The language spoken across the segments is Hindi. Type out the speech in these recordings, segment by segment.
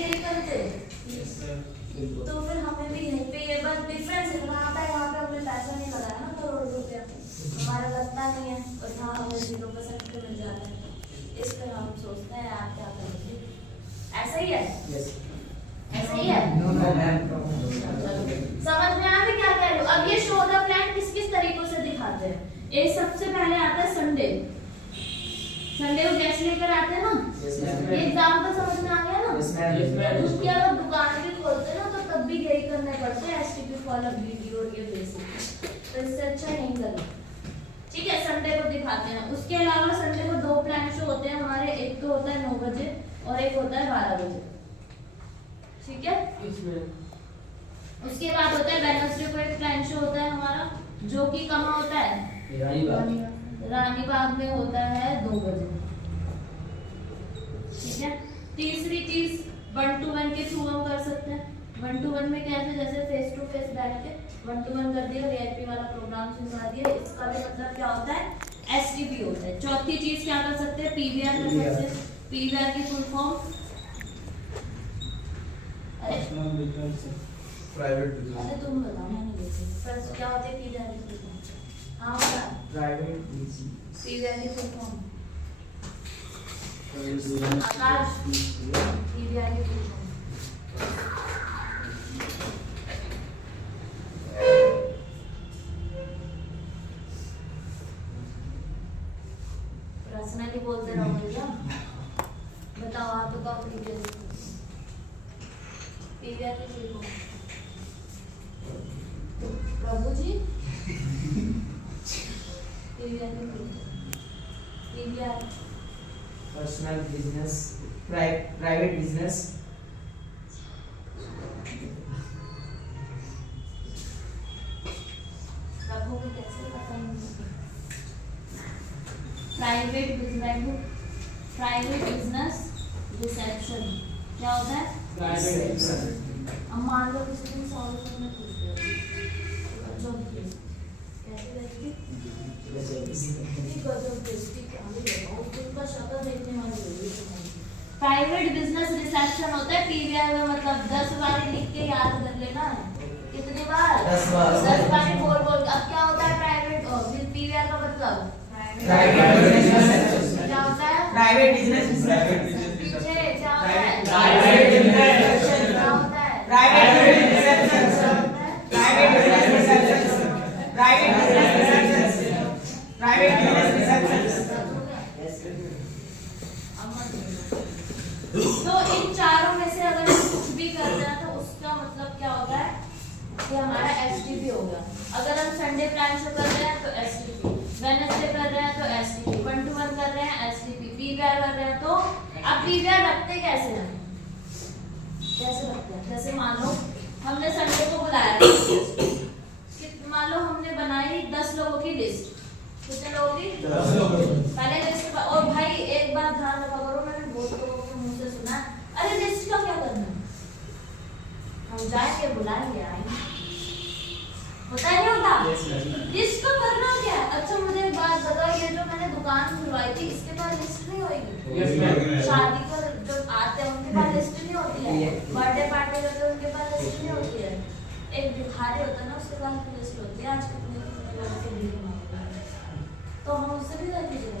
यही करते, तो फिर हमें भी यहीं पे ये बस डिफरेंस इतना आता है, यहाँ पे हमने पैसा नहीं लगाया ना करोड़ रुपया, हमारा लगता नहीं है, और यहाँ हमें 0% पे मिल जाता है। इस पर हम सोचते हैं आप क्या करेंगे, ऐसा ही है? ऐसा ही है? समझ में आ गया क्या कह रहे हो? अब ये शो द प्लान किस किस तरीकों से दिखाते हैं। एक सबसे पहले आता है संडे, संडे को गेस्ट लेकर आते हैं ना, ये एग्जाम्पल समझ में आ गया ना? उसकी अगर दुकान भी खोलते हैं ना तो तब भी यही करने पड़ते हैं, एसटीपी फॉलो वीडियो और ये बेसिक, तो इससे अच्छा नहीं करना। ठीक है, संडे को दिखाते हैं। उसके अलावा संडे को 2 प्लान शो होते हैं हमारे, एक तो होता है 9 बजे और एक होता है 12 बजे। ठीक है, उसके बाद होता है वेडनेसडे को एक प्लान शो होता है हमारा, जो कि कहाँ होता है? रानी बाग में होता है 2 बजे। ठीक है, तीसरी चीज 1 to 1 के थ्रू हम कर सकते हैं। 1 to 1 में कैसे, जैसे फेस टू फेस बैठ के 1 to 1 कर दिया, वीआईपी वाला प्रोग्राम सुनवा दिया, इसका भी मतलब क्या होता है? एसटीपी होता है। चौथी चीज क्या कर सकते हैं? पीवीआर कर सकते हैं। पीवीआर की फुल फॉर्म प्राइवेट बिजनेस। अरे तुम बताओ, मैंने देखी फर्स्ट क्या होती है पीवीआर की फुल फॉर्म? हां बता, प्राइवेट बिजनेस। पीवीआर की फुल फॉर्म आकाश, पीवीआर की फुल फॉर्म पर्सनली बोलते रहो भैया, बताओ आप बताओ पीवीआर की फुल फॉर्म। पीवीआर की full form Prabhu ji, PVR personal business, private business, Prabhu को कैसे पता नहीं? प्राइवेट बिजनेस रिसेप्शन क्या होता है? अब मान लो किसी दिन 100 रुपये में पूछ रहे हो, अच्छा कैसे रहती? प्राइवेट बिजनेस रिसेप्शन होता है पीवीआर में, मतलब 10 बार लिख के याद कर लेना है। कितनी बार? 10 बार बोल बोल। अब क्या होता है प्राइवेट और पीवीआर का मतलब? प्राइवेट बिजनेस क्या होता है? प्राइवेट बिजनेस पीछे क्या होता है? प्राइवेट बिजनेस क्या होता है? Private business private business private business private business. तो इन चारों में से अगर हम कुछ भी करते हैं तो उसका मतलब क्या होता है कि हमारा एसटीपी होगा। अगर हम संडे प्लान शो कर रहे हैं तो एसटीपी, वेडनेसडे कर रहे हैं तो एसटीपी, 1 to 1 कर रहे हैं एसटीपी, पीवीआर कर रहे हैं तो। अब पीवीआर रखते कैसे हैं? कैसे रखते हैं? जैसे मान लो हमने संडे को बुलाया, मान लो हमने बनाई 10 लोगों की लिस्ट। कितने लोगों की? 10 लोगों की। पहले लिस्ट। और भाई एक बात ध्यान रखा करो, मैंने बहुत लोगों के मुंह से सुना है, अरे लिस्ट का क्या करना है? हम जाएंगे बुलाएंगे आएंगे, होता नहीं होता? लिस्ट का करना क्या है? अच्छा मुझे एक बात बताओ, ये जो मैंने दुकान खुलवाई थी इसके पास लिस्ट नहीं होगी? शादी पर जब आते हैं उनके पास लिस्ट नहीं होती है, बर्थडे पार्टी करते हैं उनके पास लिस्ट नहीं होती है, एक भिखारी होता है ना उसके पास लिस्ट होती है। आज कितने लोगों के लिए तो हम उससे भी कर लीजिए,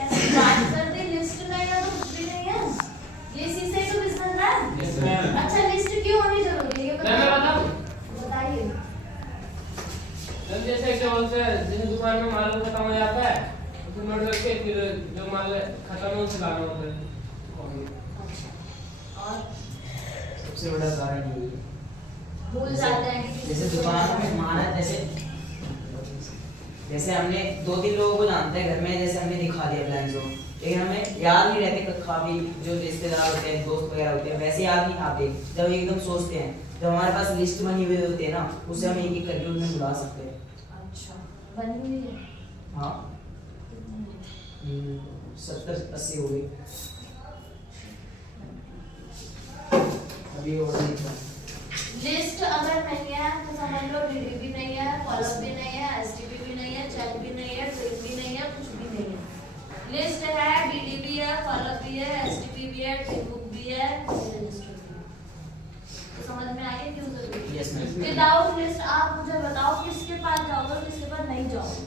ऐसे बात कर दी लिस्ट नहीं है तो कुछ भी नहीं है, ये इसी से तो बिजनेस है। अच्छा लिस्ट क्यों होनी जरूरी है ये बताइए। जैसे एग्जाम्पल से जिस दुकान में माल खत्म हो जाता है उसमें नोट करके फिर जो माल खत्म हो उसे लाना होता है। और सबसे बड़ा कारण ये है, भूल जाते हैं कि जैसे दुकान में माना, जैसे हमने 2-3 लोगों को जानते हैं घर में, जैसे हमने दिखा दिया प्लान शो, लेकिन हमें याद नहीं रहते काफी जो रिश्तेदार होते हैं दोस्त वगैरह होते हैं, वैसे याद नहीं आते। जब एकदम सोचते हैं, जब हमारे पास लिस्ट बनी हुई होती है ना, उससे हम एक करके उनमें बुला सकते हैं। अच्छा बनी हुई है? हाँ 70-80 हो गई अभी और नहीं था। लिस्ट अगर नहीं है तो समझ लो डीडी भी नहीं है, फॉलोअप भी नहीं है, एसटीपी भी नहीं है, चेक भी नहीं है, ट्रिप भी नहीं है, कुछ भी नहीं है। लिस्ट है, डीडी भी है, फॉलोअप भी है, एसटीपी भी है, ट्रिप बुक भी ये है, ये लिस्ट होती है। तो समझ में आ गया क्यों जरूरी है? Yes ma'am. विदाउट लिस्ट आप मुझे बताओ किसके पास जाओगे और किसके पास नहीं जाओगे।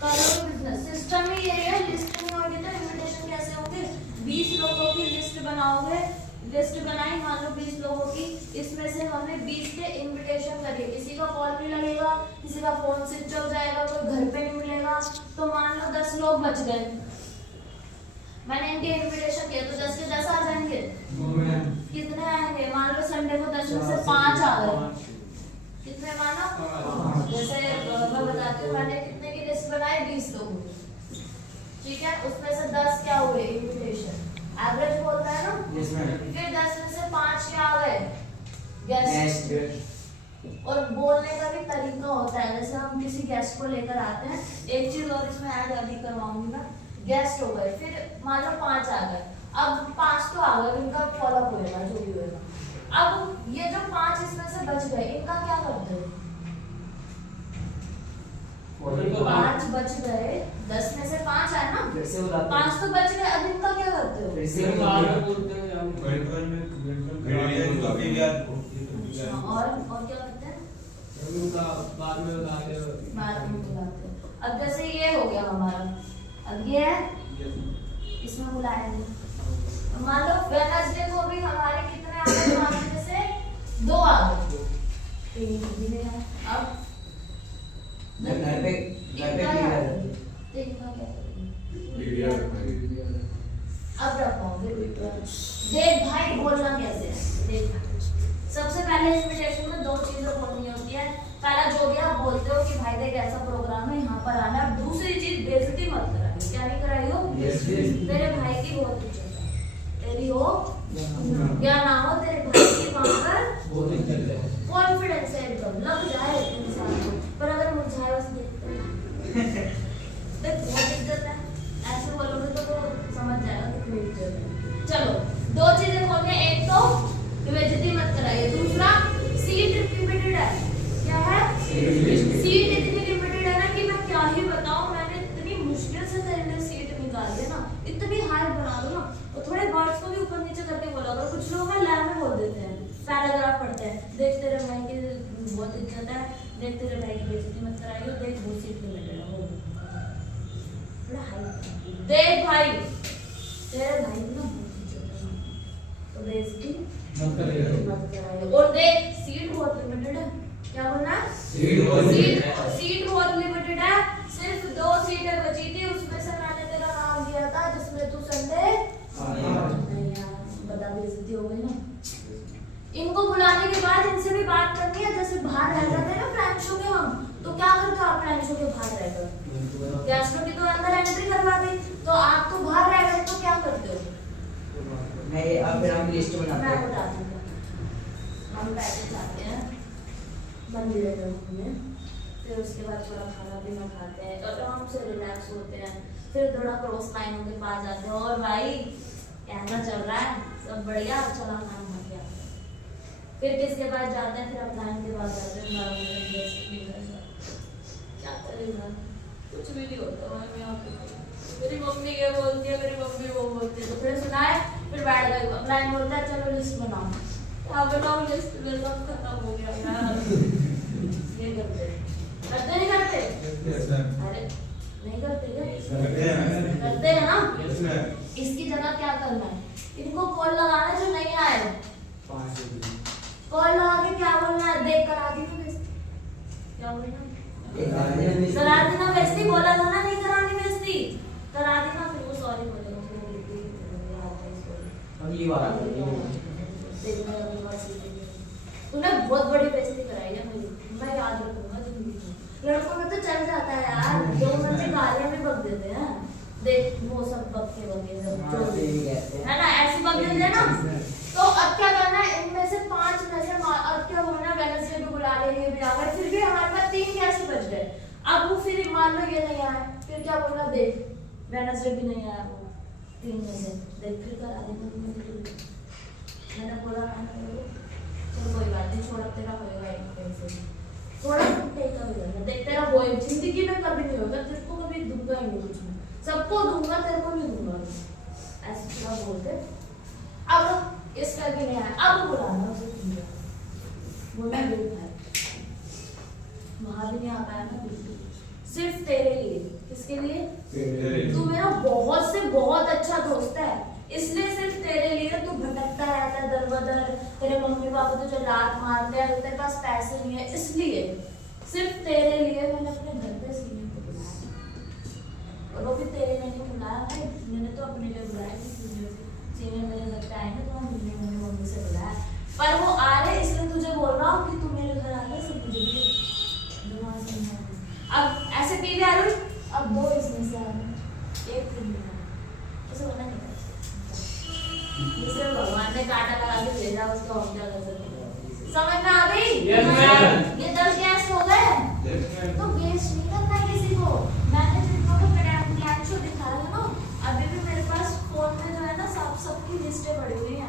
करोगे बिजनेस, सिस्टम ही यही है। लिस्ट नहीं होगी तो इनविटेशन कैसे होंगे? 20 लोगों की लिस्ट बनाओगे, लिस्ट बनाई मान लो 20 लोगों की, इसमें से हमने 20 के इनविटेशन करिए, किसी का कॉल नहीं लगेगा, किसी का फोन स्विच ऑफ जाएगा, कोई घर पे नहीं मिलेगा, तो मान लो 10 लोग बच गए। मैंने इनके इनविटेशन किए तो 10 के 10 आ जाएंगे। कितने आएंगे? मान लो संडे को 10 में से 5 आ गए। कितने मानो? जैसे मैं बताती हूँ, मैंने कितने की लिस्ट बनाई? 20 लोगों की, ठीक है। उसमें से 10 क्या हुए? इनविटेशन। एवरेज बोलता है ना। Yes ma'am. फिर 10 में से 5 क्या आ गए? गेस्ट। और बोलने का भी तरीका होता है, जैसे हम किसी गेस्ट को लेकर आते हैं, एक चीज और इसमें ऐड अभी करवाऊंगी मैं। गेस्ट हो गए, फिर मान लो 5 आ गए, अब 5 तो आ गए, इनका फॉलोअप होएगा जो भी होएगा। अब ये जो 5 इसमें से बच गए, इनका क्या करते हो? 5 बच गए, 10 में से 5 आए ना, फिर से बताते 5 तो बच गए, अब इनका क्या करते हो? फिर से और क्या करते हैं? बाद में बताते हो। बाद में बुलाते हैं। अब जैसे ये हो गया हमारा, अब ये है, इसमें बुलाएंगे। मान लो वेडनेसडे को भी हमारे कितने आ गए? वहां से जैसे 2 आ गए, 3 भी नहीं आए। अब घर पे इनका क्या करेंगे? इनका क्या करेंगे? अब रखोगे देख भाई, बोलना कैसे है देख भाई। सबसे पहले इनविटेशन में 2 चीजें बोलनी होती है। पहला जो भी आप बोलते हो कि भाई देख ऐसा प्रोग्राम है, यहाँ पर आना है। दूसरी चीज, बेइज्जती मत कराइए। क्या नहीं कराई हो? तेरे भाई की बहुत इज्जत है, तेरी हो या ना हो, तेरे भाई की वहां पर बहुत इज्जत है। कॉन्फिडेंस है एकदम, लग जाए इंसान को। पर अगर मुरझाए बस देखते हैं देख बहुत इज्जत है, ऐसे बोलोगे तो वो समझ जाएगा कितनी इज्जत है। चलो 2 चीजें बोलनी है, एक तो बेइज्जती मत कराइए, दूसरा सीट लिमिटेड है। क्या है? सीट इतनी लिमिटेड है ना कि मैं क्या ही बताऊं। मैंने इतनी मुश्किल से तेरे लिए सीट निकाली है ना, इतनी हाई बना दो ना। और थोड़े वर्ड्स को भी ऊपर नीचे करके बोला करो। कुछ लोग ना लैब में बोल देते हैं, पैराग्राफ पढ़ते हैं, देख तेरे भाई की बहुत इज्जत है, देख तेरे भाई की बेइज्जती मत कराइए, देख वो सीट लिमिटेड है, वो थोड़ा हाई। देख भाई, तेरे भाई की ना बहुत इज्जत है, तो बेइज्जती मत कराइए। और देख सीट बहुत लिमिटेड है। क्या बोलना है? सीट बहुत लिमिटेड है। सिर्फ 2 सीटें बची थी, उसमें से मैंने तेरा नाम दिया था जिसमें तू संडे बता, बेइज्जती हो गई ना। इनको बुलाने के बाद इनसे भी बात करनी है। जैसे बाहर रह जाते हैं ना फ्रेंड शो के हम, तो क्या करते हो आप फ्रेंड शो के बाहर रहकर? गेस्टों की तो अंदर एंट्री करवा दी, तो आप तो बाहर रह गए, तो क्या करते हो? नहीं, अब फिर हम लिस्ट बनाते मैं हैं। बताती हूँ। हम पैसे जाते हैं मंदिर में, फिर उसके बाद थोड़ा खाना पीना खाते हैं और आराम से रिलैक्स होते हैं। फिर थोड़ा क्रॉस लाइनों के पास जाते हैं, और भाई कैसा चल रहा है? सब बढ़िया, चला खाना खा के आते हैं। फिर किसके पास जाते हैं? फिर अपलाइन के पास जाते हैं। क्या करेगा? कुछ भी नहीं होता वहाँ में यहाँ पे। मेरी मम्मी ये बोलती है, मेरी मम्मी वो बोलती है, तो फिर सुनाए, फिर बैठ गए। अपलाइन बोलता है चलो लिस्ट बनाओ, आप बताओ लिस्ट में सब खत्म हो गया यार। ये करते नहीं करते? अरे नहीं करते क्या? करते हैं ना। इसकी जगह क्या करना है? इनको कॉल लगाना जो नहीं आए, कॉल लगा के क्या बोलना है? देख करा दी ना बेइज्जती। क्या बोलना है? करा देना बेइज्जती। बोला था ना नहीं करानी बेइज्जती, करा देना। फिर वो सॉरी बोलेगा, अगली बार तूने बहुत बड़ी बेइज्जती कराई है मेरी, मैं याद रखूंगा जिंदगी में। लड़कों में तो चल जाता है यार, जो मर्जी गालियां भी बक देते हैं। देख वो सब बक्के वगैरह जो है ना, ऐसी बक देते हैं ना। तो अब क्या करना है? इनमें से 5 में से अब क्या होना? वेडनेसडे को बुला ले, ये भी आ गए, फिर भी हमारे पास 3 कैसे बच गए? अब वो फिर मान लो ये नहीं आए, फिर क्या बोलना? देख वेडनेसडे भी नहीं आया वो 3 में से, देख फिर करा देना। मैंने बोला चल कोई बात नहीं, छोड़ा तेरा होएगा एक दिन से, थोड़ा टेका भी करना। देख तेरा होए जिंदगी में कभी नहीं होगा, तेरे को कभी दूंगा ही नहीं कुछ में, सबको दूंगा, तेरे को नहीं दूंगा। ऐसे थोड़ा बोलते। इसका भी नहीं आया, अब बुलाना उसे तुम बोलना बिल्कुल है, वहां भी नहीं आ पाया ना बिल्कुल, सिर्फ तेरे लिए। किसके लिए? तू मेरा बहुत से बहुत अच्छा दोस्त है, इसलिए सिर्फ तेरे लिए तू भटकता रहता है दर बदर, तेरे मम्मी पापा तुझे लात मारते हैं, तेरे पास पैसे नहीं है, इसलिए सिर्फ तेरे लिए मैंने अपने घर पे सीने को बुलाया। और वो भी तेरे लिए नहीं बुलाया भाई, मैंने तो अपने लिए बुलाया कि सीने मेरे घर पे आए ना तो हमने मैंने मम्मी से बुलाया, पर वो आ रहे इसलिए तुझे बोल रहा हूँ कि तू मेरे घर आ गया, सब मुझे भी दिमाग से नहीं आता। अब ऐसे पी लिया अरुण, अब दो इसमें से आ रहे, एक पी लिया, ऐसे होना नहीं था। जिसे भगवान ने कांटा लगा के भेजा उसको हम क्या कर सकते हैं? समझ में आ गई? Yes, ma'am. ये 10 गैस हो गए तो वेस्ट नहीं करना है किसी को। मैंने जिनको तो प्लान शो दिखाया था ना, अभी भी मेरे पास फोन में जो है ना सबकी लिस्टें पड़ी हुई हैं।